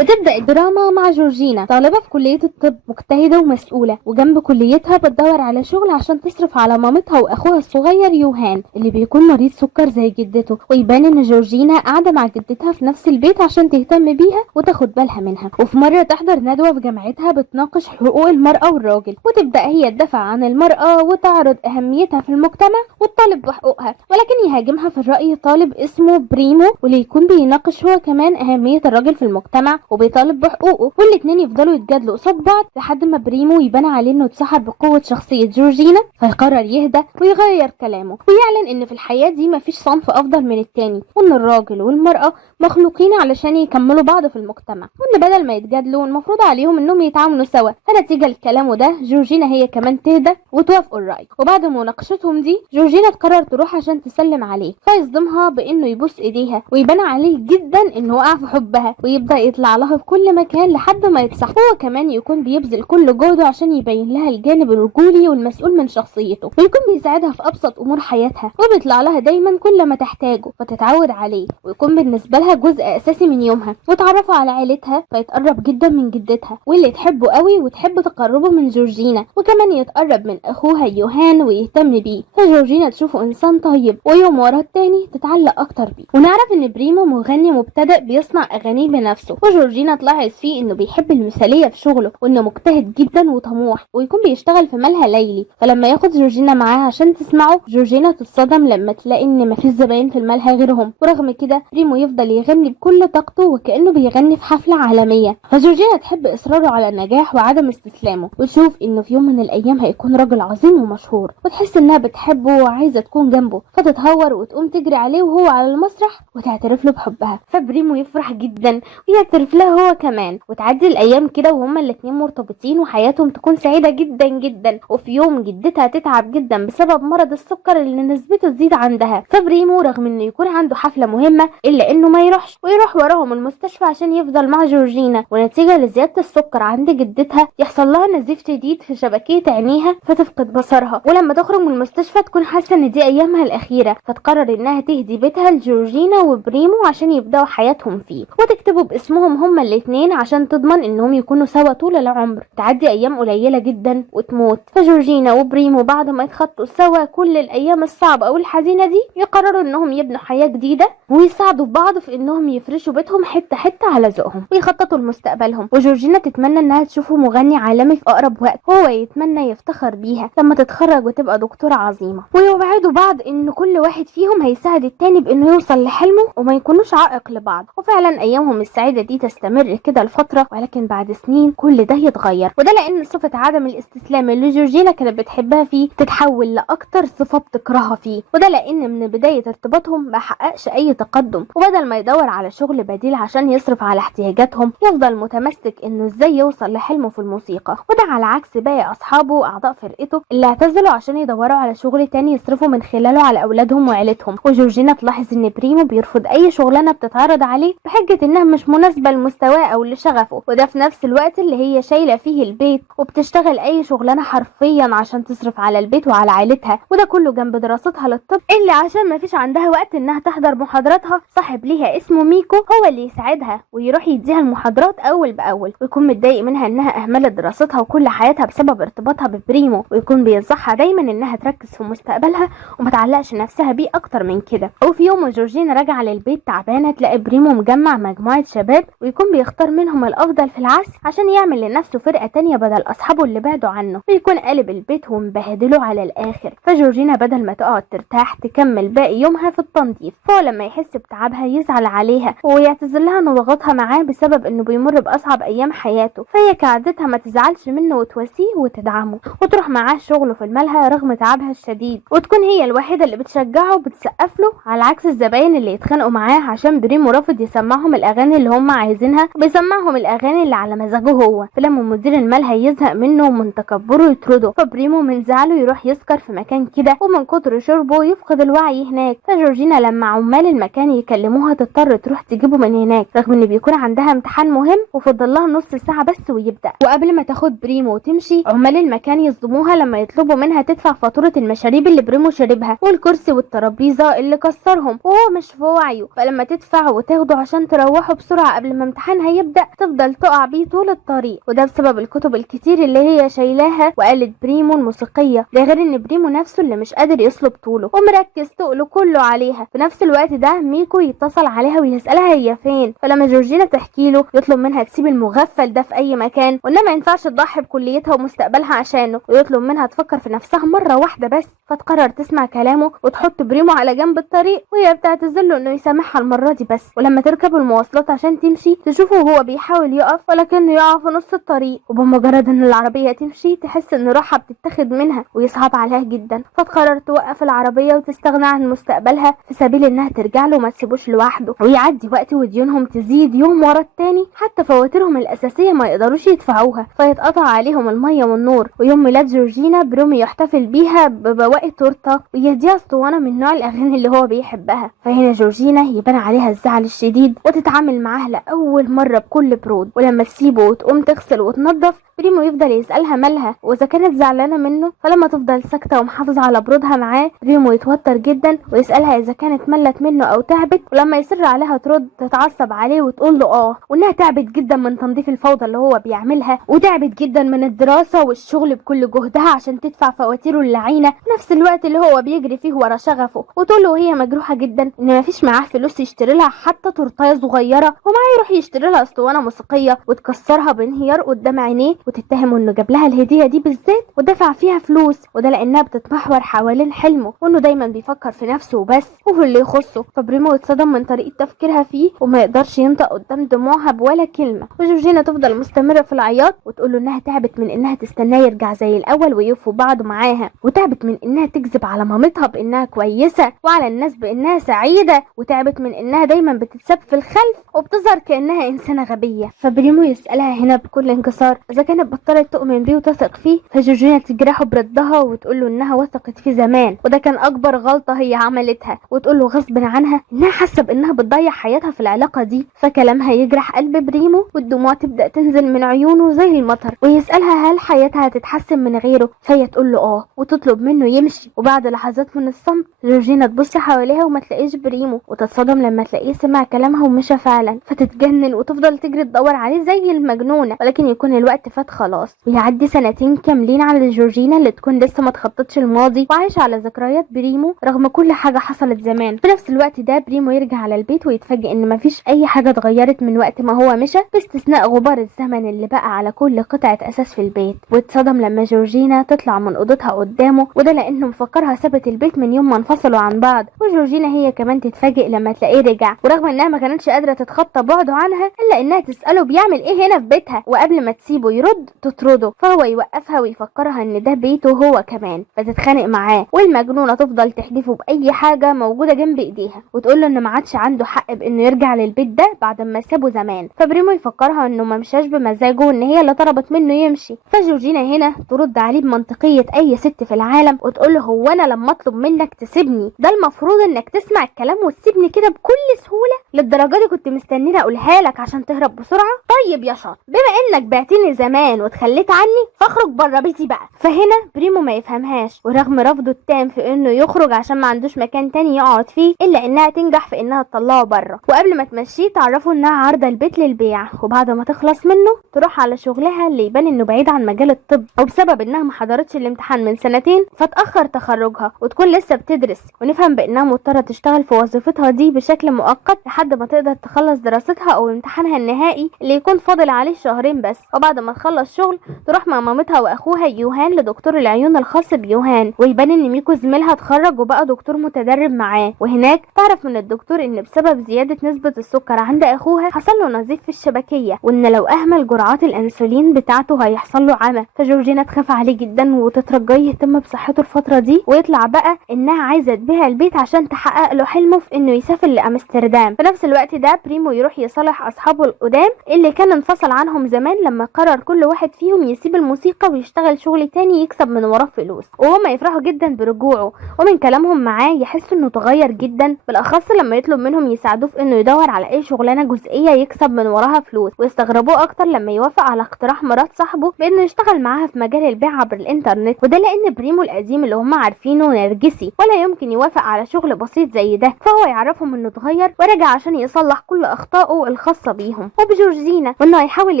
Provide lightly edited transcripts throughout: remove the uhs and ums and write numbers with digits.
بتبدأ الدراما مع جورجينا، طالبة في كلية الطب مجتهدة ومسؤولة، وجنب كليتها بتدور على شغل عشان تصرف على مامتها واخوها الصغير يوهان اللي بيكون مريض سكر زي جدته. ويبان ان جورجينا قاعدة مع جدتها في نفس البيت عشان تهتم بيها وتاخد بالها منها. وفي مرة تحضر ندوة في جامعتها بتناقش حقوق المرأة والراجل، وتبدأ هي تدافع عن المرأة وتعرض أهميتها في المجتمع وتطالب بحقوقها، ولكن يهاجمها في الرأي طالب اسمه بريمو واللي يكون بيناقش هو كمان أهمية الراجل في المجتمع وبيطالب بحقوقه، والاتنين يفضلوا يتجادلوا قصاد بعض لحد ما بريمو يبان عليه انه اتسحر بقوة شخصية جورجينا، فيقرر يهدى ويغير كلامه ويعلن ان في الحياة دي مفيش صنف افضل من التاني، وان الراجل والمرأة مخلوقين علشان يكملوا بعض في المجتمع، وان بدل ما يتجادلوا المفروض عليهم انهم يتعاونوا سوا. فنتيجة لكلامه ده جورجينا هي كمان تهدى وتوافق الرأي. وبعد مناقشتهم دي جورجينا تقرر تروح عشان تسلم عليه، فيصدمها بانه يبوس ايديها ويبان عليه جدا انه وقع في حبها، ويبدأ يطلع لها في كل مكان لحد ما يتصح. هو كمان يكون بيبذل كل جهده عشان يبين لها الجانب الرجولي والمسؤول من شخصيته، ويكون بيساعدها في ابسط امور حياتها، وبيطلع لها دايما كل ما تحتاجه فتتعود عليه، ويكون بالنسبه لها جزء اساسي من يومها. وتعرفوا على عيلتها فيتقرب جدا من جدتها واللي تحبه قوي وتحب تقربه من جورجينا، وكمان يتقرب من اخوها يوهان ويهتم بيه. فجورجينا تشوفه انسان طيب، ويوم ورا التاني تتعلق اكتر بيه. ونعرف ان بريمو مغني مبتدئ بيصنع اغانيه بنفسه، وجورجينا تلاحظ فيه انه بيحب المثاليه في شغله وانه مجتهد جدا وطموح، ويكون بيشتغل في ملهى ليلي. فلما ياخد جورجينا معاه عشان تسمعه، جورجينا تتصدم لما تلاقي ان مفيش زباين في الملهى غيرهم، ورغم كده بريمو يفضل يغني بكل طاقته وكانه بيغني في حفله عالميه. فجورجينا تحب اصراره على النجاح وعدم استسلامه، وتشوف انه في يوم من الايام هيكون راجل عظيم ومشهور، وتحس انها بتحبه وعايزه تكون جنبه، فتتهور وتقوم تجري عليه وهو على المسرح وتعترف له بحبها. فبريمو يفرح جدا ويعترف لها هو كمان، وتعدي الايام كده وهما الاتنين مرتبطين وحياتهم تكون سعيده جدا جدا. وفي يوم جدتها تتعب جدا بسبب مرض السكر اللي نسبته تزيد عندها، فبريمو رغم انه يكون عنده حفله مهمه الا انه ما يروحش، ويروح وراهم المستشفى عشان يفضل مع جورجينا. ونتيجه لزياده السكر عند جدتها يحصل لها نزيف شديد في شبكيه عينيها فتفقد بصرها، ولما تخرج من المستشفى تكون حاسه ان دي ايامها الاخيره، فتقرر انها تهدي بيتها لجورجينا وبريمو عشان يبداوا حياتهم فيه، وتكتبوا باسمهم هما الاتنين عشان تضمن انهم يكونوا سوا طول العمر. تعدي ايام قليله جدا وتموت، فجورجينا وبريمو بعد ما يتخطوا سوا كل الايام الصعبه والحزينه دي يقرروا انهم يبنوا حياه جديده ويساعدوا بعض في انهم يفرشوا بيتهم حته حته على ذوقهم ويخططوا لمستقبلهم. وجورجينا تتمنى انها تشوفه مغني عالمي في اقرب وقت، هو يتمنى يفتخر بيها لما تتخرج وتبقى دكتوره عظيمه، ويوعدوا بعض ان كل واحد فيهم هيساعد التاني بانه يوصل لحلمه وما يكونوش عائق لبعض. وفعلا ايامهم السعيده دي تستمر كده لفتره، ولكن بعد سنين كل ده يتغير، وده لان صفه عدم الاستسلام اللي جورجينا كانت بتحبها فيه تتحول لاكتر صفه بتكرهها فيه، وده لان من بدايه ارتباطهم ما حققش اي تقدم، وبدل ما يدور على شغل بديل عشان يصرف على احتياجاتهم يفضل متمسك انه ازاي يوصل لحلمه في الموسيقى. وده على عكس باقي اصحابه واعضاء فرقته اللي اعتزلوا عشان يدوروا على شغل تاني يصرفوا من خلاله على اولادهم وعيلتهم. وجورجينا تلاحظ ان بريمو بيرفض اي شغلانه بتتعرض عليه بحجه انها مش مناسبه لمستواه او لشغفه، وده في نفس الوقت اللي هي شايله فيه البيت وبتشتغل اي شغلانه حرفيا عشان تصرف على البيت وعلى عيلتها، وده كله جنب دراستها للطب اللي عشان ما فيش عندها وقت انها تحضر محاضراتها صاحب ليها اسمه ميكو هو اللي يساعدها ويروح يديها المحاضرات اول باول، ويكون متضايق منها انها اهملت دراستها وكل حياتها بسبب ارتباطها ببريمو، ويكون بينصحها دايما انها تركز في مستقبلها وما تعلقش نفسها بيه اكتر من كده. وفي يوم جورجينا راجعه للبيت تعبانه تلاقي بريمو مجمع مجموعه شباب ويكون بيختار منهم الافضل في العزف عشان يعمل لنفسه فرقه تانية بدل اصحابه اللي بعدوا عنه، ويكون قالب البيت ومبهدله على الاخر. فجورجينا بدل ما تقعد ترتاح تكمل باقي يومها في التنظيف، فهو لما يحس بتعبها يزعل عليها ويعتذر لها انه ضغطها معاه بسبب انه بيمر باصعب ايام حياته، فهي كعادتها ما تزعلش منه وتواسيه وتدعمه وتروح معاه شغله في الملهى رغم تعبها الشديد، وتكون هي الوحيده اللي بتشجعه وبتسقف له، على عكس الزباين اللي يتخانقوا معاه عشان بريمو رافض يسمعهم الاغاني اللي هم عايزينها وبيسمعهم الاغاني اللي على مزاجه هو. فلما مدير الملهى يزهق منه ومن تكبره يطرده، فبريمو من زعله يروح يسكر في مكان كده ومن كتر شربه يفقد الوعي هناك. فجورجينا لما عمال المكان يكلموها تضطر تروح تجيبه من هناك رغم ان بيكون عندها امتحان مهم وفضل لها نص ساعه بس ويبدا. وقبل ما تاخد بريمو وتمشي عمال المكان يصدموها لما يطلبوا منها تدفع فاتوره المشاريب اللي بريمو شربها والكرسي والترابيزه اللي كسرهم وهو مش في وعيه، فلما تدفع وتاخده عشان تروحوا بسرعه قبل ما امتحان هيبدأ تفضل تقع بيه طول الطريق، وده بسبب الكتب الكتير اللي هي شايلاها وآلة بريمو الموسيقية. ده غير ان بريمو نفسه اللي مش قادر يصلب طوله ومركز تقله كله عليها. في نفس الوقت ده ميكو يتصل عليها ويسألها هي فين، فلما جورجينا تحكي له يطلب منها تسيب المغفل ده في اي مكان، وانها ما ينفعش تضحي بكليتها ومستقبلها عشانه، ويطلب منها تفكر في نفسها مرة واحدة بس. فتقرر تسمع كلامه وتحط بريمو على جنب الطريق، وهي بتعتذر له انه يسامحها المرة دي بس. ولما تركب المواصلات عشان تمشي تشوفه وهو بيحاول يقف، ولكنه يقع في نص الطريق، وبمجرد ان العربية تمشي تحس ان روحها بتتاخد منها ويصعب عليها جدا. فتقرر توقف العربية وتستغنى عن مستقبلها في سبيل انها ترجع له وما تسيبوش لوحده. ويعدي وقت وديونهم تزيد يوم ورا التاني، حتى فواتيرهم الاساسية ما يقدروش يدفعوها، فيتقطع عليهم المية والنور. ويوم ميلاد جورجينا بريمو يحتفل بيها ببواقي تورته ويهديها اسطوانة من نوع الاغاني اللي هو بيحبها. فهنا جورجينا يبان عليها الزعل الشديد وتتعامل معاه لأول مرة بكل برود. ولما تسيبه وتقوم تغسل وتنظف، بريمو يفضل يسألها مالها واذا كانت زعلانة منه، فلما تفضل ساكتة ومحافظة على برودها معاه بريمو يتوتر جدا ويسألها اذا كانت ملت منه او تعبت. ولما يصر عليها ترد تتعصب عليه وتقول له وانها تعبت جدا من تنظيف الفوضى اللي هو بيعملها، وتعبت جدا من الدراسة والشغل بكل جهدها عشان تدفع فواتيره اللعينة في نفس الوقت اللي هو بيجري فيه ورا شغفه. وتقول له وهي مجروحة جدا ان مفيش معاه فلوس يشتري لها حتى تورتايه صغيرة، ومعاه يروح يشتري لها اسطوانة موسيقية وتكسرها بانهيار قدام عينيه، وتتهمه انه جاب لها الهدية دي بالذات ودفع فيها فلوس، وده لانها بتتمحور حوالين حلمه وانه دايما بيفكر في نفسه وبس وفي اللي يخصه. فبريمو يتصدم من طريقة تفكيرها فيه وما يقدرش ينطق قدام دموعها بولا كلمة. وجورجينا تفضل مستمرة في العياط وتقول له انها تعبت من انها تستناه يرجع زي الاول ويوفوا بعض معاها، وتعبت من انها تكذب على مامتها بانها كويسة وعلى الناس بانها سعيدة، وتعبت من انها دايما بتتساب في الخلف وبتظهر كانها انسانة غبية. فبريمو يسألها هنا بكل انكسار اذا كانت بطلت تؤمن بيه وتثق فيه، فجورجينا تجرحه بردها وتقول له انها وثقت فيه زمان وده كان اكبر غلطة هي عملتها، وتقول له غصب عنها انها حاسة بانها بتضيع حياتها في العلاقة دي. فكلامها يجرح قلب بريمو والدموع تبدأ تنزل من عيونه زي المطر، ويسألها هل حياتها هتتحسن من غيره، فهي تقول له وتطلب منه يمشي. وبعد لحظات من الصمت جورجينا تبص حواليها وما تلاقيش بريمو، وتتصدم لما تلاقيه سمع كلامها ومشى فعلا، فتتجنن وتفضل تجري تدور عليه زي المجنونة، ولكن يكون الوقت فات خلاص. ويعدي سنتين كاملين على جورجينا اللي تكون لسه ما تخططش الماضي وعايشة على ذكريات بريمو رغم كل حاجة حصلت زمان. في نفس الوقت ده بريمو يرجع على البيت ويتفاجئ ان مفيش اي حاجة اتغيرت من وقت ما هو مشى باستثناء غبار الزمن اللي بقى على كل قطعة اساس في البيت. واتصدم لما جورجينا تطلع من اوضتها قدامه، وده لانه مفكرها سابت البيت من يوم ما انفصلوا عن بعض. وجورجينا هي كمان تتفاجئ لما تلاقيه رجع، ورغم انها ما كانتش قادرة تتخطى بعده عنها الا انها تسأله بيعمل ايه هنا في بيتها، وقبل ما تسيبه يرد تطرده، فهو يوقفها ويفكرها ان ده بيته هو كمان، فتتخانق معاه. والمجنونة تفضل تحدفه باي حاجة موجودة جنب ايديها وتقول له انه ما عادش عنده حق بانه يرجع للبيت ده بعد ما سابه زمان. فبريمو يفكرها انه ما مشاش بمزاجه وان هي اللي طلبت منه يمشي. فجورجينا هنا ترد عليه بمنطقية اي ست في العالم وتقول له هو انا لما اطلب منك تسيبني ده المفروض انك تسمع الكلام وتسيبني كده بكل سهولة؟ للدرجة دي كنت مستنية اقولها لك عشان تهرب بسرعة؟ طيب يا شاطر، بما انك بعتني زمان وتخليت عني فاخرج بره بيتي بقى. فهنا بريمو ما يفهمهاش، ورغم رفضه التام في انه يخرج عشان ما عندوش مكان تاني يقعد فيه، الا انها تنجح في انها تطلعه بره. وقبل ما تمشيه تعرفه انها عارضة البيت للبيع، وبعد ما تخلص منه تروح على شغلها اللي يبان انه بعيد عن مجال الطب، وبسبب انها ما حضرتش الامتحان من سنتين فتأخر تخرجها وتكون لسه بتدرس، ونفهم بانها مضطرة تشتغل في وظيفتها دي بشكل مؤقت لحد ما تقدر تخلص دراستها او امتحانها النهائي اللي يكون فاضل عليه شهرين بس. وبعد ما تخلص شغل تروح مع مامتها واخوها يوهان لدكتور العيون الخاص بيوهان، ويبان ان ميكو زميلها اتخرج وبقى دكتور متدرب معاه. وهناك تعرف من الدكتور ان بسبب زيادة نسبة السكر عند اخوها حصل له نزيف في الشبكية، وان لو اهمل جرعات الانسولين بتاعته هيحصل له عمى. فجورجينا تخاف عليه جدا وتترجاه يهتم بصحته الفترة دي، ويطلع بقى انها عايزة تبيع البيت عشان تحقق له حلمه في انه يسافر لامستردام. في نفس الوقت ده بريمو يروح يصالح اصحابه القدام اللي كان انفصل عنهم زمان لما قرر كل واحد فيهم يسيب الموسيقى ويشتغل شغل تاني يكسب من وراه فلوس، وهما يفرحوا جدا برجوعه، ومن كلامهم معاه يحسوا انه اتغير جدا، بالاخص لما يطلب منهم يساعدوه في انه يدور على اي شغلانه جزئيه يكسب من وراها فلوس، ويستغربوه اكتر لما يوافق على اقتراح مرات صاحبه بانه يشتغل معاها في مجال البيع عبر الانترنت، وده لان بريمو القديم اللي هما عارفينه نرجسي ولا يمكن يوافق على شغل بسيط زي ده، فهو يعرفهم انه اتغير ورجع عشان يصلح كل اخطائه الخاصه بيهم وبجورجينا، وانه هيحاول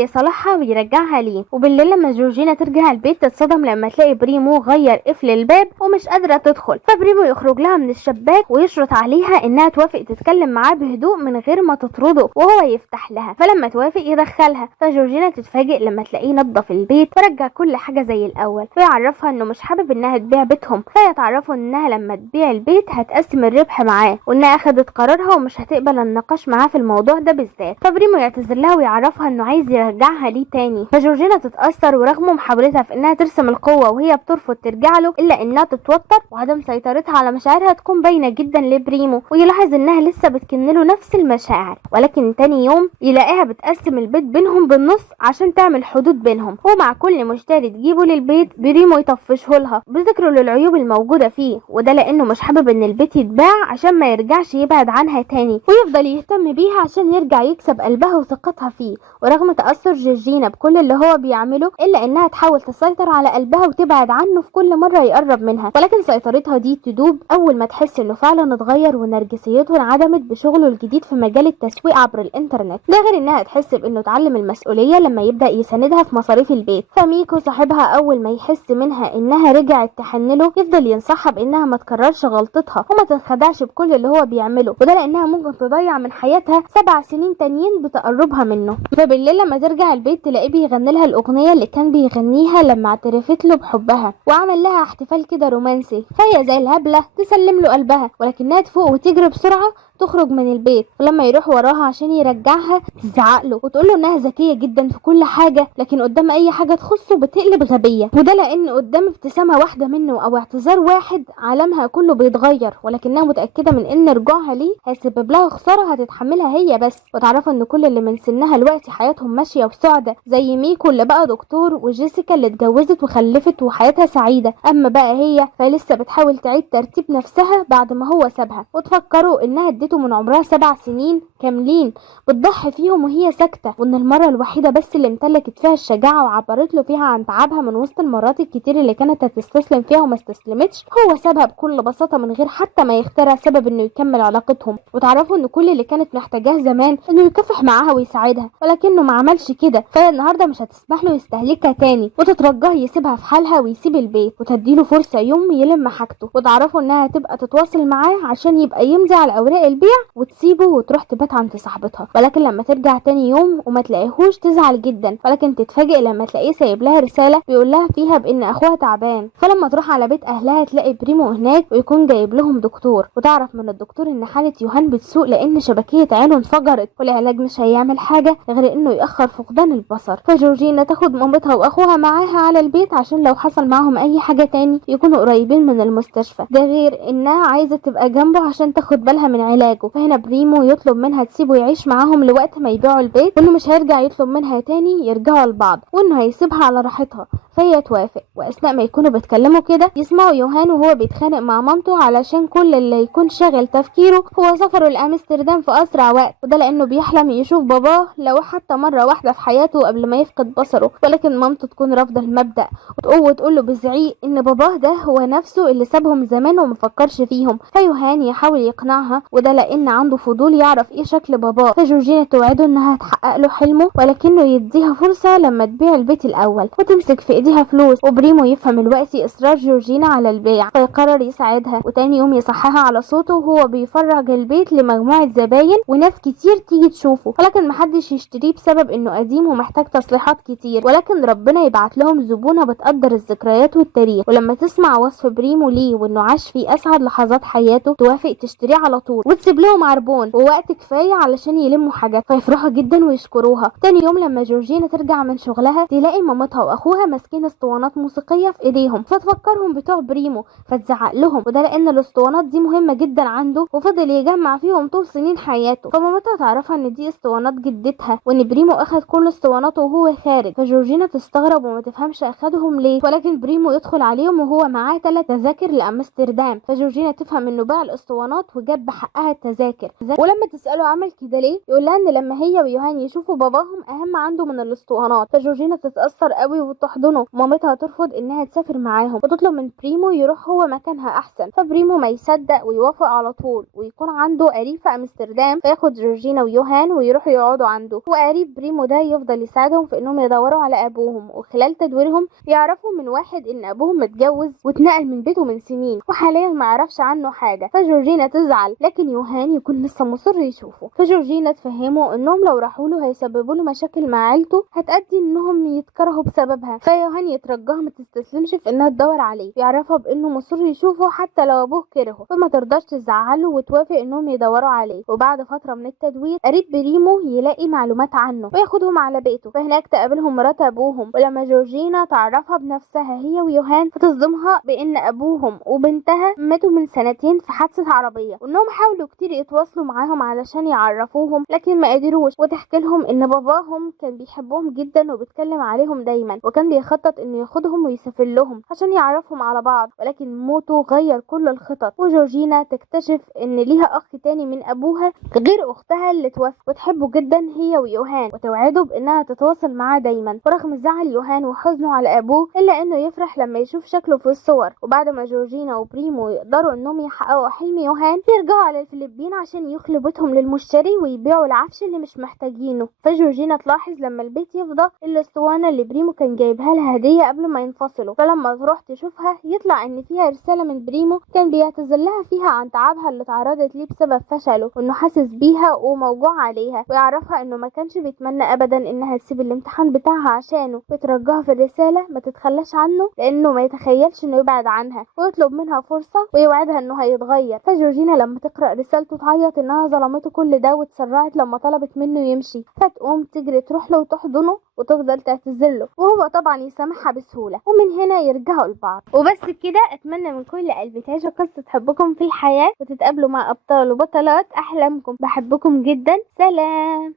يصلحها ويرجعها ليه. وبالليل لما جورجينا ترجع البيت تتصدم لما تلاقي بريمو غير قفل الباب ومش قادره تدخل، فبريمو يخرج لها من الشباك ويشرط عليها انها توافق تتكلم معاه بهدوء من غير ما تطرده وهو يفتح لها، فلما توافق يدخلها، فجورجينا تتفاجئ لما تلاقيه نظف البيت ورجع كل حاجه زي الاول، ويعرفها انه مش حابب انها تبيع بيتهم، فيتعرفوا انها لما تبيع البيت هتقسم الربح معاه، وانها اخدت قرارها ومش هتقبل النقاش معاه في الموضوع ده بالذات. فبريمو يعتذر لها ويعرفها انه عايز يرجعها ليه تاني، فجورجينا تتاثر، ورغم محاولتها في انها ترسم القوه وهي بترفض ترجع له الا انها تتوتر، وعدم سيطرتها على مشاعرها تكون باينه جدا لبريمو، ويلاحظ انها لسه بتكنله نفس المشاعر. ولكن تاني يوم يلاقيها بتقسم البيت بينهم بالنص عشان تعمل حدود بينهم، ومع كل مشتري تجيبه للبيت بريمو يطفشه لها بذكره للعيوب الموجوده فيه، وده لانه مش حابب ان البيت يتباع عشان ما يرجعش يبعد عنها تاني ويفضل يهتم بيها عشان يرجع يكسب قلبها وثقتها فيه. ورغم تأثر جورجينا بكل اللي هو بيعمله الا انها تحاول تسيطر على قلبها وتبعد عنه في كل مرة يقرب منها، ولكن سيطرتها دي تدوب اول ما تحس انه فعلا اتغير ونرجسيته انعدمت بشغله الجديد في مجال التسويق عبر الانترنت، ده غير انها تحس بانه اتعلم المسؤولية لما يبدأ يساندها في مصاريف البيت. فميكو صاحبها اول ما يحس منها انها رجعت تحنله يفضل ينصحها بانها ما تكررش غلطتها وما تتخدعش بكل اللي هو بيعمله، وده لانها ممكن تضيع من حياتها 7 سنين تانيين بتقربها منه. فبالليل لما ترجع البيت تلاقيه بيغني لها الاغنيه اللي كان بيغنيها لما اعترفت له بحبها، وعمل لها احتفال كده رومانسي، فهي زي الهبله تسلم له قلبها، ولكنها تفوق وتجري بسرعه تخرج من البيت، ولما يروح وراها عشان يرجعها تزعق له وتقول له انها ذكيه جدا في كل حاجه، لكن قدام اي حاجه تخصه بتقلب غبيه، وده لان قدام ابتسامه واحده منه او اعتذار واحد عالمها كله بيتغير، ولكنها متاكده من ان رجوعها ليه هيسبب لها خساره هتتحملها هي بس، وتعرف ان كل اللي من سنها دلوقتي حياتهم ماشيه وسعده، زي ميكو اللي بقى دكتور وجيسيكا اللي اتجوزت وخلفت وحياتها سعيده، اما بقى هي فلسه بتحاول تعيد ترتيب نفسها بعد ما هو سابها. وتفكروا انها اديته من عمرها 7 سنين كاملين بتضحي فيهم وهي ساكته، وان المره الوحيده بس اللي امتلكت فيها الشجاعه وعبرت له فيها عن تعبها من وسط المرات الكتير اللي كانت هتستسلم فيها وما استسلمتش هو سابها بكل بساطه من غير حتى ما يخترع سبب انه يكمل علاقتهم. وتعرفوا ان كل اللي كانت محتاجاه زمان انه يكافح معاها ويساعدها، ولكنه ما عملش كده، فهي النهارده مش هتسمح له يستهلكها تاني وتترجاه يسيبها في حالها ويسيب البيت وتديله فرصه يوم يلم حاجته. وتعرفوا انها هتبقى تتواصل معاه عشان يبقى يمضي على اوراق البيع وتسيبه وتروح تبات عند صاحبتها، ولكن لما ترجع تاني يوم وما تلاقيهوش تزعل جدا، ولكن تتفاجئ لما تلاقيه سايب لها رساله بيقول لها فيها بان اخوها تعبان. فلما تروح على بيت اهلها تلاقي بريمو هناك ويكون جايب لهم دكتور، وتعرف من الدكتور ان حاله يوهان بتسوء لان شبكيه عينه انفجرت، والعلاج مش هيعمل حاجه غير انه ياخر فقدان البصر. فجورجينا تاخد مامتها واخوها معاها على البيت عشان لو حصل معاهم اي حاجه تاني يكونوا قريبين من المستشفى، ده غير انها عايزه تبقى جنبه عشان تاخد بالها من علاجه. فهنا بريمو يطلب منها تسيبه يعيش معاهم لوقت ما يبيعوا البيت، وانه مش هيرجع يطلب منها تاني يرجعوا لبعض، وانه هيسيبها على راحتها، فهي توافق. واثناء ما يكونوا بيتكلموا كده يسمعوا يوهان وهو بيتخانق مع مامته علشان كل اللي يكون شاغل تفكيره هو سفره لامستردام في اسرع وقت، وده لانه بيحلم يشوف باباه لو حتى مره واحده في حياته قبل ما يفقد بصره. ولكن مامته تكون رافضه المبدا وتقول له بزعيق ان باباه ده هو نفسه اللي سابهم زمان ومفكرش فيهم. فيوهان يحاول يقنعها، وده لان عنده فضول يعرف ايه شكل باباه. فجورجينا توعده انها تحقق له حلمه، ولكنه يديها فرصه لما تبيع البيت الاول وتمسك في ايديها فلوس. وبريمو يفهم الوقت اصرار جورجينا على البيع فيقرر يساعدها، وتاني يوم يصحها على صوته وهو بيفرج البيت لمجموعه زباين وناس كتير تيجي تشوفه، ولكن محدش يشتريه بسبب انه قديم ومحتاج تصليحات كتير، ولكن ربنا يبعت لهم زبونه بتقدر الذكريات والتاريخ. ولما تسمع وصف بريمو ليه وانه عاش في اسعد لحظات حياته توافق تشتريه على طول وتسيب لهم عربون ووقت كفايه علشان يلموا حاجات، فيفرحوا جدا ويشكروها. تاني يوم لما جورجينا ترجع من شغلها تلاقي مامتها واخوها ماسكين ماسكين اسطوانات موسيقيه في ايديهم، فتفكرهم بتوع بريمو فتزعق لهم، وده لان الاسطوانات دي مهمه جدا عنده وفضل يجمع فيهم طول سنين حياته. فمامتها تعرفها ان دي اسطوانات جدتها وان بريمو اخد كل اسطواناته وهو خارج، فجورجينا تستغرب وما تفهمش اخدهم ليه، ولكن بريمو يدخل عليهم وهو معاه 3 تذاكر لامستردام، فجورجينا تفهم انه باع الاسطوانات وجاب بحقها التذاكر. ولما تساله عمل كده ليه، يقول لها ان لما هي ويوهان يشوفوا باباهم اهم عنده من الاسطوانات. فجورجينا تتاثر قوي وتحضنه. مامتها ترفض انها تسافر معاهم وتطلب من بريمو يروح هو مكانها احسن، فبريمو ما يصدق ويوافق على طول، ويكون عنده قريب في امستردام فياخد جورجينا ويوهان ويروحوا يقعدوا عنده، وقريب بريمو ده يفضل يساعدهم في انهم يدوروا على ابوهم. وخلال تدويرهم يعرفوا من واحد ان ابوهم متجوز واتنقل من بيته من سنين وحاليا ما يعرفش عنه حاجه، فجورجينا تزعل، لكن يوهان يكون لسه مصر يشوفه. فجورجينا تفهمه انهم لو راحوا له هيسببوا له مشاكل مع عيلته هتأدي انهم يتكرهوا بسببها، فيوهان يترجاها ما تستسلمش في انها تدور عليه، يعرفها بانه مصر يشوفه حتى لو ابوه كرهه، فما ترضاش تزعله وتوافق انهم يدوروا عليه. وبعد فتره من التدوير قريب بريمو يلاقي معلومات عنه وياخدهم على بيته، فهناك تقابلهم مرات ابوهم، ولما جورجينا تعرفها بنفسها هي ويوهان فتصدمها بان ابوهم وبنتها ماتوا من سنتين في حادثه عربيه، وانهم حاولوا كتير يتواصلوا معاهم علشان يعرفوهم لكن ما قدروش، وتحكي لهم ان باباهم كان بيحبهم جدا وبيتكلم عليهم دايما، وكان بيخطط انه ياخدهم ويسافر لهم عشان يعرفهم على بعض، ولكن موته غير كل الخطط. وجورجينا تكتشف ان ليها اخ تاني من ابوها غير اختها اللي توفت وتحبه جدا هي ويوهان، وتوعده بانها تتواصل معاه دايما. ورغم زعل يوهان وحزنه على ابوه الا انه يفرح لما يشوف شكله في الصور. وبعد ما جورجينا وبريمو يقدروا انهم يحققوا حلم يوهان يرجعوا على الفلبين عشان يخلوا بيتهم للمشتري ويبيعوا العفش اللي مش محتاجينه. فجورجينا تلاحظ لما البيت يفضى الاسطوانه اللي بريمو كان جايبها لها هديه قبل ما ينفصلوا، فلما تروح تشوفها يطلع ان فيها رساله من بريمو كان بيعتذر لها فيها عن تعبها اللي تعرضت ليه بسبب فشله، وانه حاسس بيها وموجوع عليها، ويعرفها انه ما كانش بيتمنى ابدا انها تسيب الامتحان بتاعها عشانه، ويترجاها في الرساله ما تتخلاش عنه لانه ما يتخيلش انه يبعد عنها، ويطلب منها فرصه ويوعدها انه هيتغير. فجورجينا لما تقرا رسالته تعيط انها ظلمته كل ده وتسرعت لما طلبت منه يمشي، فتقوم تجري تروح له وتحضنه وتفضل تعتذر له، وهو طبعا يسامحها بسهوله، ومن هنا يرجعوا لبعض. وبس كده، اتمنى من كل قلبي تعيشوا قصه حبكم في الحياه وتتقابلوا مع ابطال وبطلات احلامكم. بحبكم جدا، سلام.